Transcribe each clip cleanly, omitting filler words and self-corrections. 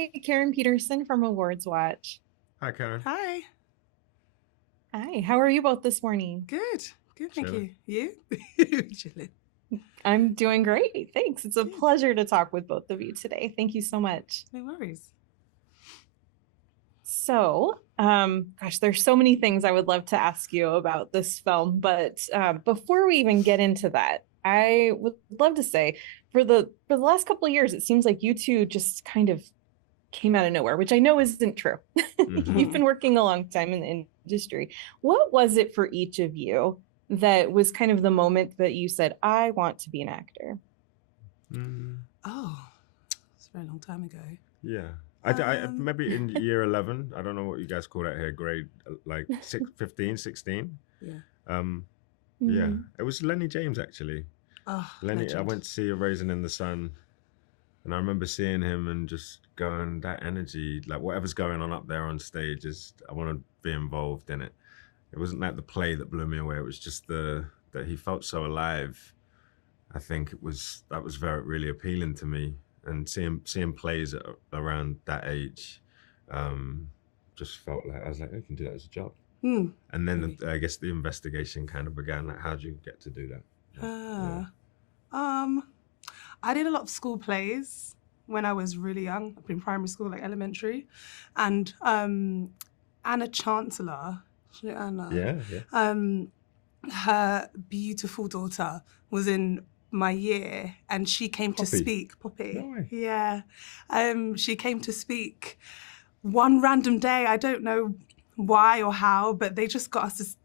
Hi, Karen Peterson from Awards Watch. Hi, Karen. Hi. Hi, how are you both this morning? Good. Good, thank Chilling. you. You? Chilling. I'm doing great. Thanks. It's a Good. pleasure to talk with both of you today. Thank you so much. No worries. So, there's so many things I would love to ask you about this film, but before we even get into that, I would love to say for the last couple of years, it seems like you two just kind of came out of nowhere, which I know isn't true. You've been working a long time in the industry. What was it for each of you that was kind of the moment that you said, I want to be an actor? Oh, it's a very long time ago. Yeah. I maybe in year 11, I don't know what you guys call that here, grade, like 15, 16. Yeah. Yeah, it was Lenny James, actually. Oh, Lenny, I legend. went to see A Raisin in the Sun, and I remember seeing him and just going, that energy, like whatever's going on up there on stage, I want to be involved in it. It wasn't like the play that blew me away. It was just that he felt so alive. I think that was very, really appealing to me. And seeing plays around that age, just felt like, I was like, I can do that as a job. And then I guess the investigation kind of began. Like, how do you get to do that? I did a lot of school plays when I was really young, up in primary school, like elementary. And Anna Chancellor, Anna, Yeah. her beautiful daughter was in my year, and she came to speak. Poppy. No way. Yeah. She came to speak one random day. I don't know why or how, but they just got us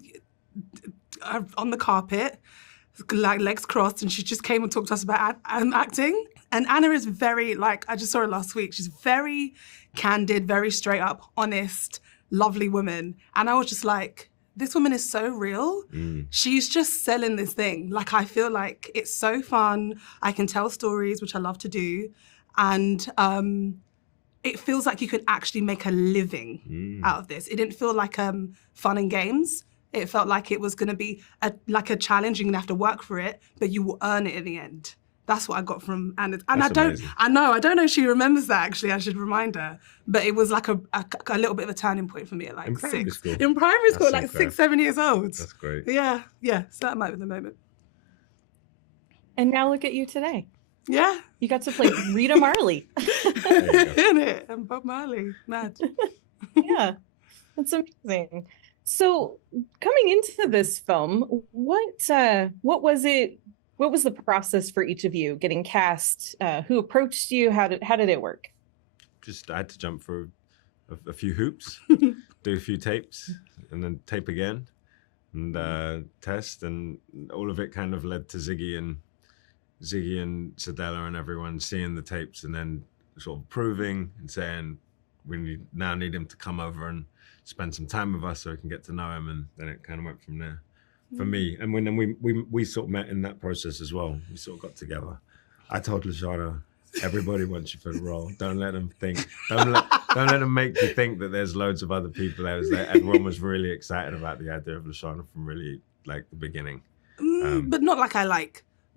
on the carpet, like legs crossed, and she just came and talked to us about acting. And Anna is very, like, I just saw her last week. She's very candid, very straight up, honest, lovely woman. And I was just like, this woman is so real. She's just selling this thing. Like, I feel like it's so fun. I can tell stories, which I love to do. And it feels like you could actually make a living out of this. It didn't feel like fun and games. It felt like it was gonna be like a challenge. You're gonna have to work for it, but you will earn it in the end. That's what I got from Anna. And That's amazing. I don't know if she remembers that, actually. I should remind her. But it was like a little bit of a turning point for me at like In primary 6. school? In primary school, That's like incredible. 6, 7 years old. That's great. Yeah. So that might be the moment. And now look at you today. Yeah. You got to play Rita Marley. In it. And Bob Marley. Mad. Yeah, that's amazing. So coming into this film, what was it? What was the process for each of you getting cast? Who approached you? How did it work? Just I had to jump through a few hoops, do a few tapes, and then tape again, and test, and all of it kind of led to Ziggy and Sadella and everyone seeing the tapes, and then sort of proving and saying we now need him to come over and spend some time with us so we can get to know him, and then it kind of went from there. For me, and then we sort of met in that process as well. We sort of got together. I told Lashana, everybody wants you for the role. Don't let them think. Don't let them make you think that there's loads of other people out there. Everyone was really excited about the idea of Lashana from really like the beginning. But not like I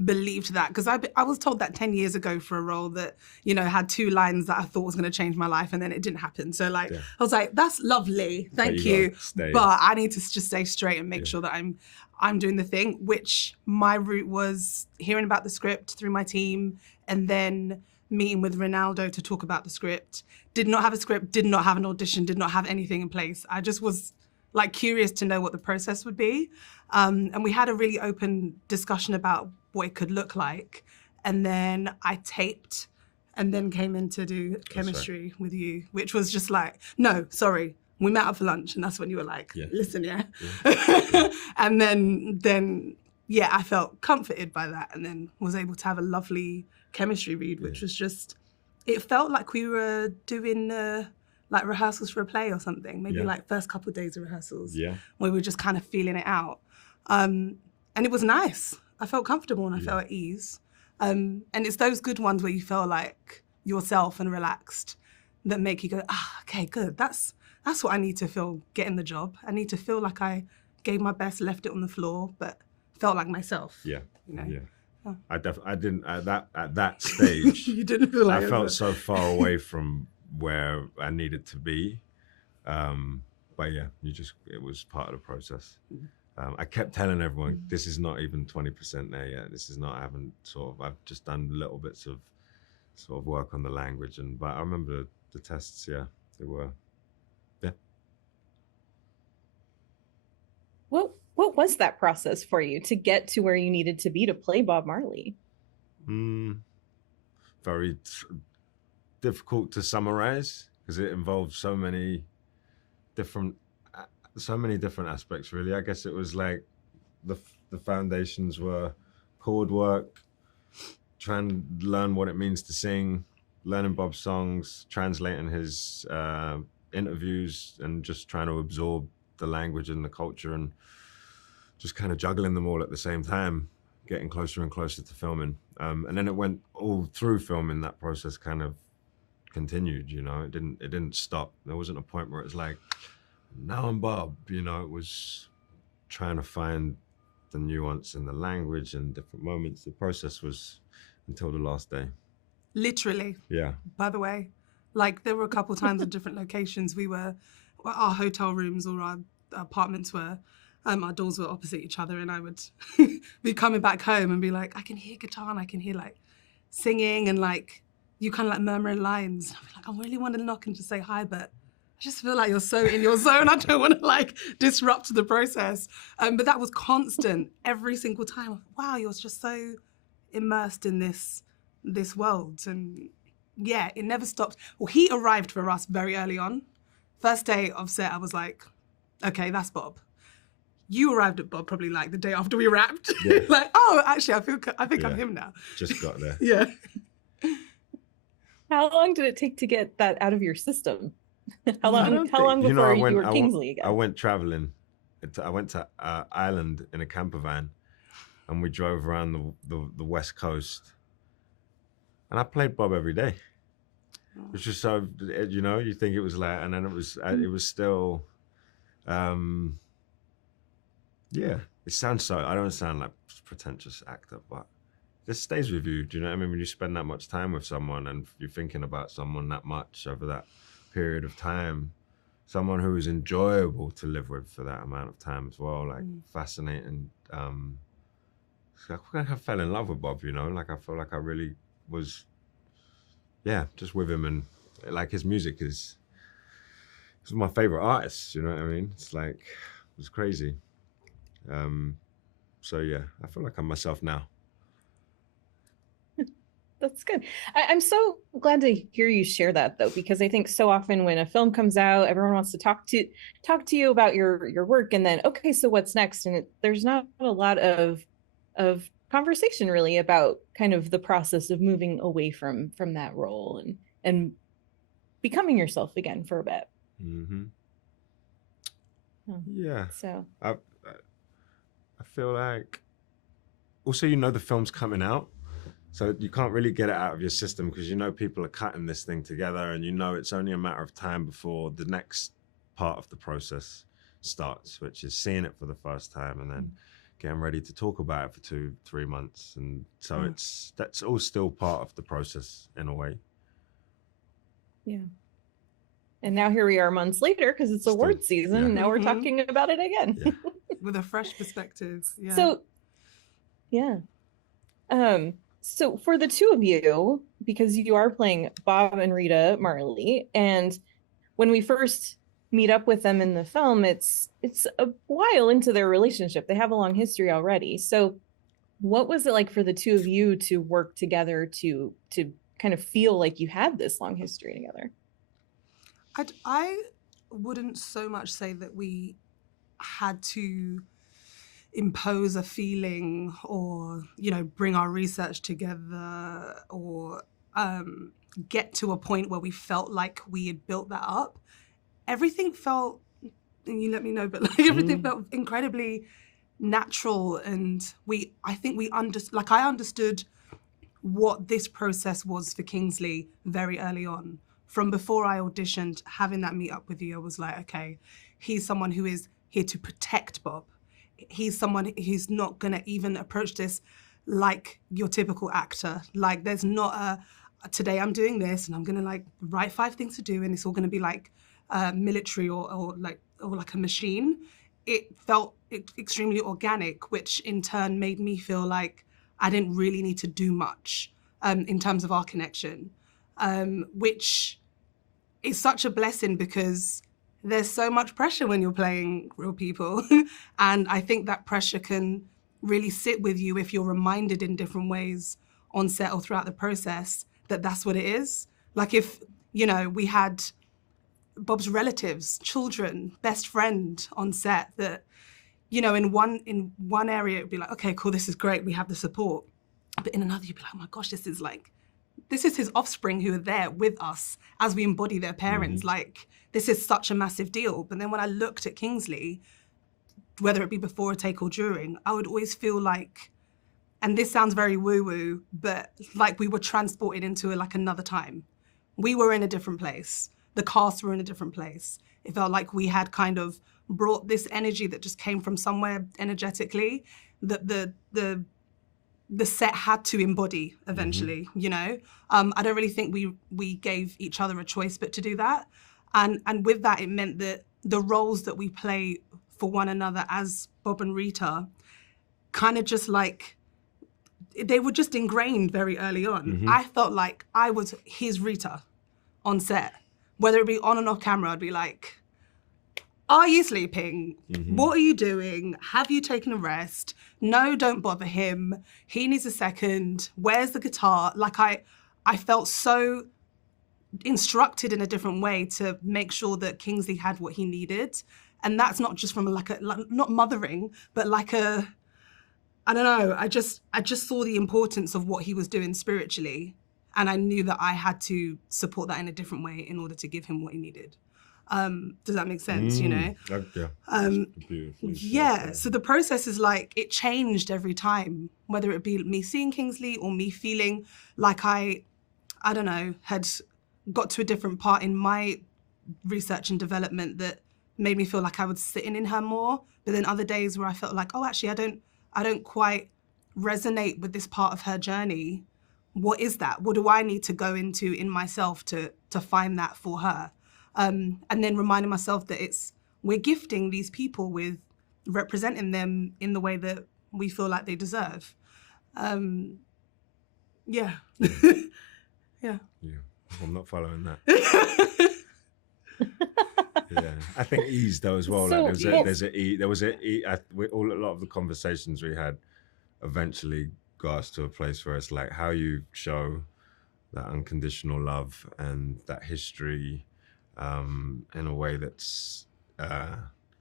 believed that, because I was told that 10 years ago for a role that, you know, had 2 lines that I thought was going to change my life, and then it didn't happen. So I was like, that's lovely, thank you, but I need to just stay straight and make sure that I'm doing the thing, which my route was hearing about the script through my team, and then meeting with Reinaldo to talk about the script. Did not have a script, did not have an audition, did not have anything in place. I just was like curious to know what the process would be. And we had a really open discussion about what it could look like. And then I taped and then came in to do chemistry with you, which was just like, no, sorry. We met up for lunch, and that's when you were like, listen, yeah. And then, I felt comforted by that, and then was able to have a lovely chemistry read, which was just, it felt like we were doing like rehearsals for a play or something, maybe like first couple of days of rehearsals, where we were just kind of feeling it out. And it was nice. I felt comfortable and I felt at ease. And it's those good ones where you feel like yourself and relaxed that make you go, okay, good. That's what I need to feel getting the job. I need to feel like I gave my best, left it on the floor, but felt like myself. Yeah. You know? Yeah. I didn't at that stage. You didn't feel like I felt so far away from where I needed to be. But yeah, it was part of the process. I kept telling everyone, this is not even 20% there yet. This is not, I've just done little bits of sort of work on the language. But I remember the tests, yeah, they were, yeah. What was that process for you to get to where you needed to be to play Bob Marley? Very difficult to summarize because it involved so many different aspects, really. I guess it was like the foundations were chord work, trying to learn what it means to sing, learning Bob's songs, translating his interviews, and just trying to absorb the language and the culture, and just kind of juggling them all at the same time, getting closer and closer to filming. And then it went all through filming. That process kind of continued, you know. It didn't stop. There wasn't a point where it's like, now I'm Bob, you know. It was trying to find the nuance in the language and different moments. The process was until the last day. Literally. Yeah. By the way, like there were a couple times at different locations. Our hotel rooms or our apartments were, our doors were opposite each other, and I would be coming back home and be like, I can hear guitar and I can hear like singing and like you kind of like murmuring lines. I'd be like, I really want to knock and just say hi, but I just feel like you're so in your zone. I don't want to like disrupt the process. But that was constant every single time. Wow, you're just so immersed in this world. And yeah, it never stopped. Well, he arrived for us very early on. First day of set, I was like, okay, that's Bob. You arrived at Bob probably like the day after we wrapped. Yeah. Like, oh, actually, I think I'm him now. Just got there. Yeah. How long did it take to get that out of your system? How long before you were Kingsley again? I went traveling. I went to Ireland in a camper van, and we drove around the West Coast. And I played Bob every day, which was so, you know, you think it was like, and then it was still, yeah. It sounds so, I don't sound like a pretentious actor, but this stays with you. Do you know what I mean? When you spend that much time with someone and you're thinking about someone that much over that period of time, someone who is enjoyable to live with for that amount of time as well, like fascinating. I fell in love with Bob, you know, like I felt like I really was, yeah, just with him, and like his music is my favorite artist, you know what I mean? It's like, it was crazy. So yeah, I feel like I'm myself now. That's good. I'm so glad to hear you share that, though, because I think so often when a film comes out, everyone wants to talk to you about your work, and then, okay, so what's next? And there's not a lot of conversation really about kind of the process of moving away from that role and becoming yourself again for a bit. Mm-hmm. Yeah. So I feel like also, you know, the film's coming out, so you can't really get it out of your system because you know people are cutting this thing together, and you know it's only a matter of time before the next part of the process starts, which is seeing it for the first time and then getting ready to talk about it for 2-3 months. And so that's all still part of the process in a way. Yeah. And now here we are months later because it's award season, and now we're talking about it again. Yeah. With a fresh perspective. Yeah. So, yeah. So for the two of you, because you are playing Bob and Rita Marley, and when we first meet up with them in the film, it's a while into their relationship. They have a long history already. So what was it like for the two of you to work together to kind of feel like you had this long history together? I wouldn't so much say that we had to impose a feeling or, you know, bring our research together or get to a point where we felt like we had built that up. Everything felt, and you let me know, but like everything felt incredibly natural. And I understood what this process was for Kingsley very early on. From before I auditioned, having that meet up with you, I was like, okay, he's someone who is here to protect Bob. He's someone who's not gonna even approach this like your typical actor. Like there's not today I'm doing this and I'm going to like write 5 things to do and it's all going to be like military or like a machine. It felt extremely organic, which in turn made me feel like I didn't really need to do much in terms of our connection, which is such a blessing because there's so much pressure when you're playing real people. And I think that pressure can really sit with you if you're reminded in different ways on set or throughout the process that that's what it is. Like if, you know, we had Bob's relatives, children, best friend on set that, you know, in one area it'd be like, okay, cool, this is great, we have the support. But in another you'd be like, oh my gosh, this is his offspring who are there with us as we embody their parents. Like, this is such a massive deal. But then when I looked at Kingsley, whether it be before a take or during, I would always feel like, and this sounds very woo-woo, but like we were transported into like another time. We were in a different place. The cast were in a different place. It felt like we had kind of brought this energy that just came from somewhere energetically that the set had to embody eventually, you know? I don't really think we gave each other a choice but to do that. And with that, it meant that the roles that we play for one another as Bob and Rita kind of just like, they were just ingrained very early on. I felt like I was his Rita on set. Whether it be on and off camera, I'd be like, are you sleeping? What are you doing? Have you taken a rest? No, don't bother him. He needs a second. Where's the guitar? Like I felt so instructed in a different way to make sure that Kingsley had what he needed. And that's not just from like not mothering, but like I don't know, I just saw the importance of what he was doing spiritually. And I knew that I had to support that in a different way in order to give him what he needed. Does that make sense, you know? Yeah, so the process is like, it changed every time, whether it be me seeing Kingsley or me feeling like I don't know, had got to a different part in my research and development that made me feel like I was sitting in her more. But then other days where I felt like, oh, actually, I don't quite resonate with this part of her journey. What is that? What do I need to go into in myself to find that for her? And then reminding myself that we're gifting these people with representing them in the way that we feel like they deserve. Yeah. Yeah. I'm not following that. Yeah, I think ease though as well. So, like there was a lot of the conversations we had eventually got us to a place where it's like how you show that unconditional love and that history in a way that's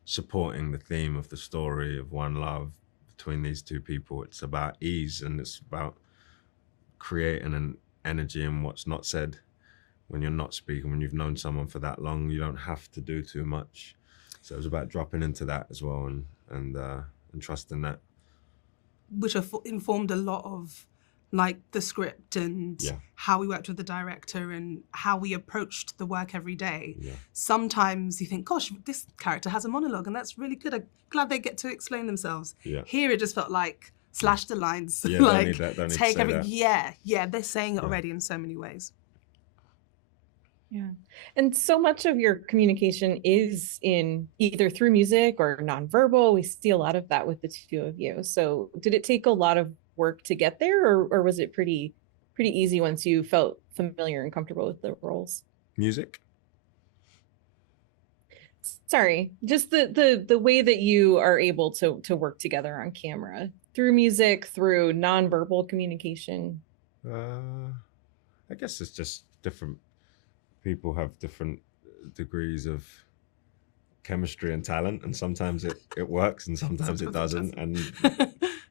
supporting the theme of the story of one love between these two people. It's about ease and it's about creating an energy in what's not said. When you're not speaking, when you've known someone for that long, you don't have to do too much. So it was about dropping into that as well and trusting that. Which informed a lot of like the script and how we worked with the director and how we approached the work every day. Yeah. Sometimes you think, gosh, this character has a monologue and that's really good. I'm glad they get to explain themselves. Yeah. Here it just felt like slash the lines. Yeah, like don't need take to say every that. Yeah, they're saying it already in so many ways. Yeah. And so much of your communication is in either through music or nonverbal. We see a lot of that with the two of you. So did it take a lot of work to get there or was it pretty easy once you felt familiar and comfortable with the roles? Music? Sorry, just the way that you are able to work together on camera through music, through nonverbal communication. I guess it's just different. People have different degrees of chemistry and talent, and sometimes it works and sometimes it doesn't. And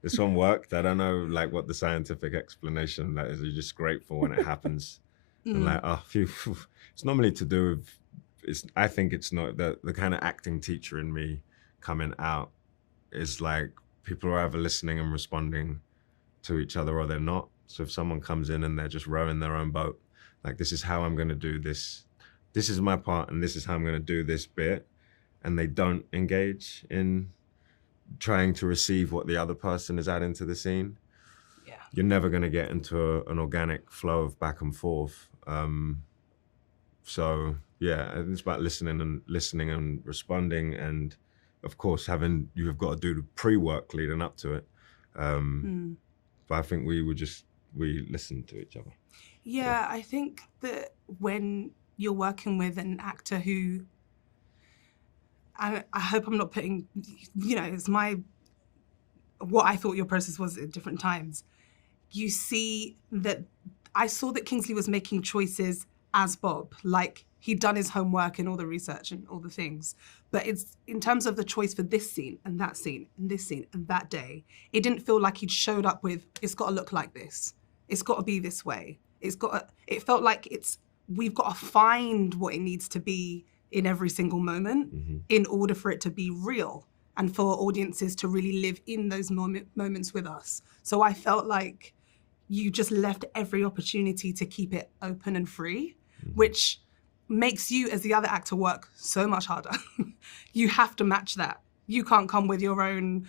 this one worked. I don't know like what the scientific explanation that is. You're just grateful when it happens. And like, oh, phew. It's normally to do with, I think it's not the kind of acting teacher in me coming out is like people are either listening and responding to each other or they're not. So if someone comes in and they're just rowing their own boat, like, this is how I'm going to do this. This is my part, and this is how I'm going to do this bit. And they don't engage in trying to receive what the other person is adding to the scene. you're never going to get into an organic flow of back and forth. So yeah, it's about listening and responding, and of course you have got to do the pre-work leading up to it. But I think we listened to each other. Yeah, I think that when you're working with an actor who, I hope I'm not putting, it's what I thought your process was at different times. You see that I saw that Kingsley was making choices as Bob, like he'd done his homework and all the research and all the things. But it's in terms of the choice for this scene and that scene and this scene and that day, it didn't feel like he'd showed up with, it's got to look like this. It's got to be this way. It felt like we've got to find what it needs to be in every single moment in order for it to be real and for audiences to really live in those moments with us. So I felt like you just left every opportunity to keep it open and free, which makes you as the other actor work so much harder. You have to match that. You can't come with your own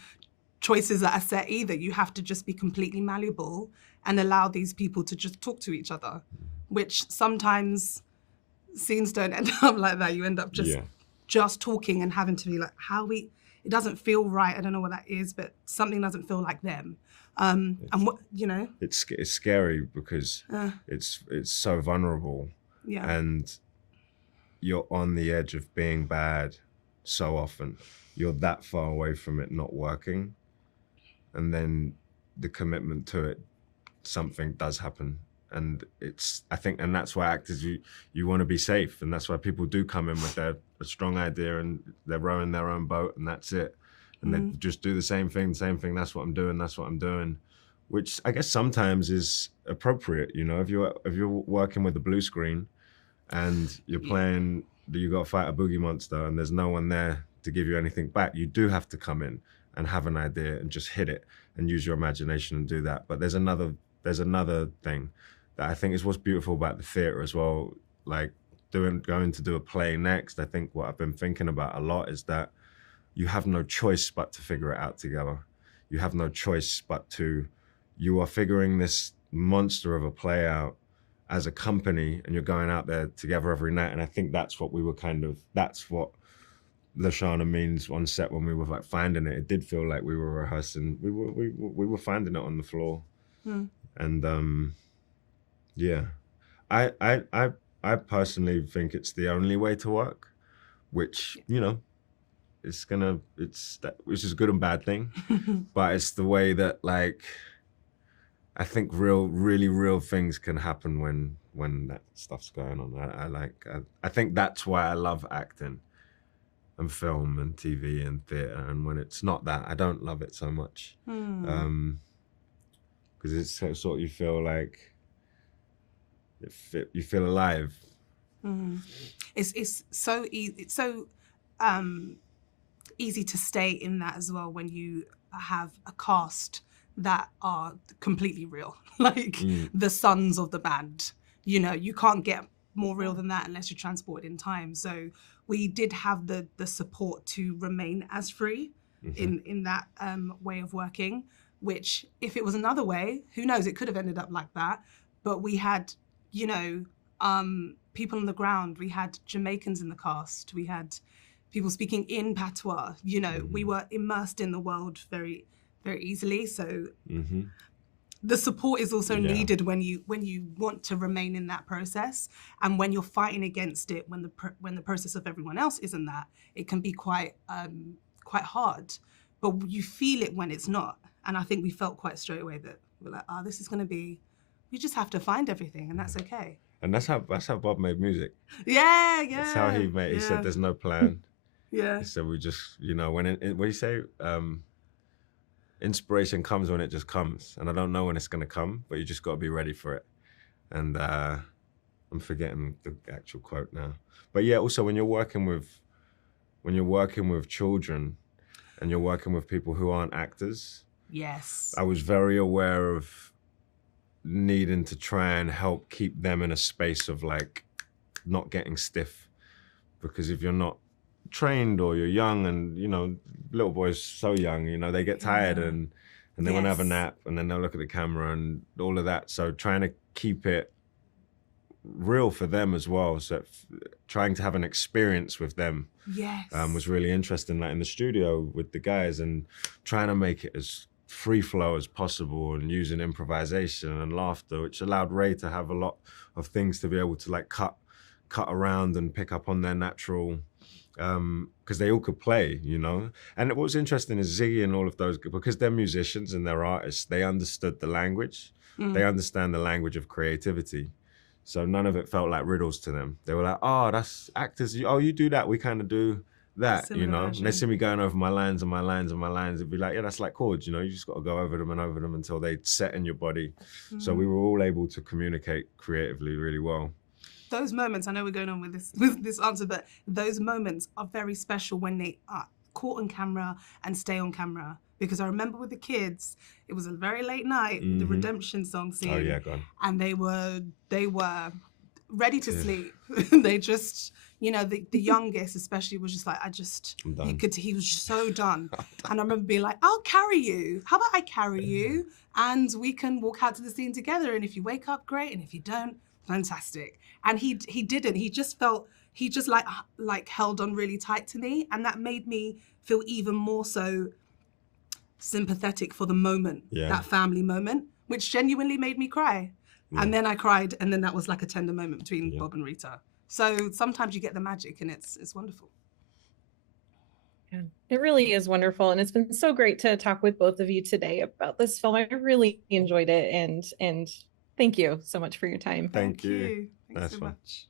choices that are set either. You have to just be completely malleable and allow these people to just talk to each other, which sometimes scenes don't end up like that. You end up just talking and having to be like, it doesn't feel right. I don't know what that is, but something doesn't feel like them. And what, it's scary because it's so vulnerable, and you're on the edge of being bad so often. You're that far away from it not working, and then the commitment to it, something does happen. And and that's why actors, you want to be safe, and that's why people do come in with a strong idea and they're rowing their own boat and that's it. And they just do the same thing, that's what I'm doing, which I guess sometimes is appropriate, if you're working with a blue screen and you're playing, you got to fight a boogie monster and there's no one there to give you anything back, you do have to come in and have an idea and just hit it and use your imagination and do that. But there's another thing that I think is what's beautiful about the theatre as well, like going to do a play next. I think what I've been thinking about a lot is that you have no choice but to figure it out together. You have no choice but you are figuring this monster of a play out as a company, and you're going out there together every night. And I think that's what that's what Lashana means on set when we were like finding it. It did feel like we were rehearsing. We were finding it on the floor. And yeah, I personally think it's the only way to work, which, which is a good and bad thing, but it's the way that, like, I think really real things can happen when that stuff's going on. I think that's why I love acting and film and TV and theatre, and when it's not that, I don't love it so much. Because it's sort of, you feel like you feel alive. It's so easy. It's so easy to stay in that as well when you have a cast that are completely real, like the sons of the band. You can't get more real than that unless you're transported in time. So we did have the support to remain as free in that way of working, which if it was another way, who knows, it could have ended up like that. But we had, people on the ground. We had Jamaicans in the cast. We had people speaking in patois. We were immersed in the world very, very easily. So the support is also needed when you want to remain in that process, and when you're fighting against it, when the process of everyone else isn't that, it can be quite hard. But you feel it when it's not. And I think we felt quite straight away that we're like, this is going to be, we just have to find everything, and that's okay. And that's how Bob made music. Yeah. That's how he made. He said, "There's no plan." He said, "We just, when you say, inspiration comes when it just comes, and I don't know when it's gonna come, but you just got to be ready for it." And I'm forgetting the actual quote now, but yeah. Also, when you're working with children, and you're working with people who aren't actors. Yes. I was very aware of needing to try and help keep them in a space of like not getting stiff, because if you're not trained or you're young, and little boys so young, they get tired, and and they want to have a Yes. nap, and then they'll look at the camera and all of that. So trying to keep it real for them as well. So trying to have an experience with them Yes. was really interesting, like in the studio with the guys, and trying to make it as free flow as possible, and using improvisation and laughter, which allowed Ray to have a lot of things to be able to like cut around and pick up on their natural, because they all could play, you know. And what was interesting is Ziggy and all of those, because they're musicians and they're artists, they understood the language. They understand the language of creativity. So none of it felt like riddles to them. They were like, oh, that's actors. Oh, you do that. We kind of do that, you know. And they see me going over my lines and my lines and my lines. It'd be like, yeah, that's like chords, you know. You just got to go over them and over them until they set in your body. So we were all able to communicate creatively really well. Those moments, I know we're going on with this answer, but those moments are very special when they are caught on camera and stay on camera. Because I remember with the kids, it was a very late night, the Redemption song scene. Oh yeah, go on. And they were ready to sleep. They just, you know, the youngest especially was just like, he was so done. And I remember being like, I'll carry you. How about I carry you? And we can walk out to the scene together. And if you wake up, great. And if you don't, fantastic. And he didn't. He just like held on really tight to me. And that made me feel even more so sympathetic for the moment, that family moment, which genuinely made me cry. And then I cried, and then that was like a tender moment between Bob and Rita. So sometimes you get the magic, and it's wonderful. Yeah, it really is wonderful, and it's been so great to talk with both of you today about this film. I really enjoyed it, and thank you so much for your time. Thank you. Thanks That's so fun. much.